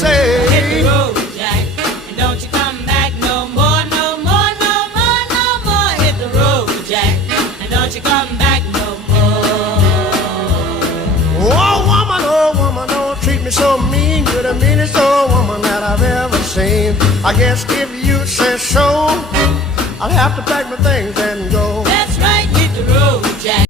say, hit the road, Jack, and don't you come back no more, no more, no more, no more. Hit the road, Jack, and don't you come back no more. Oh woman, don't treat me so mean. You're the meanest old woman that I've ever seen. I guess if you say so, I'll have to pack my things and go.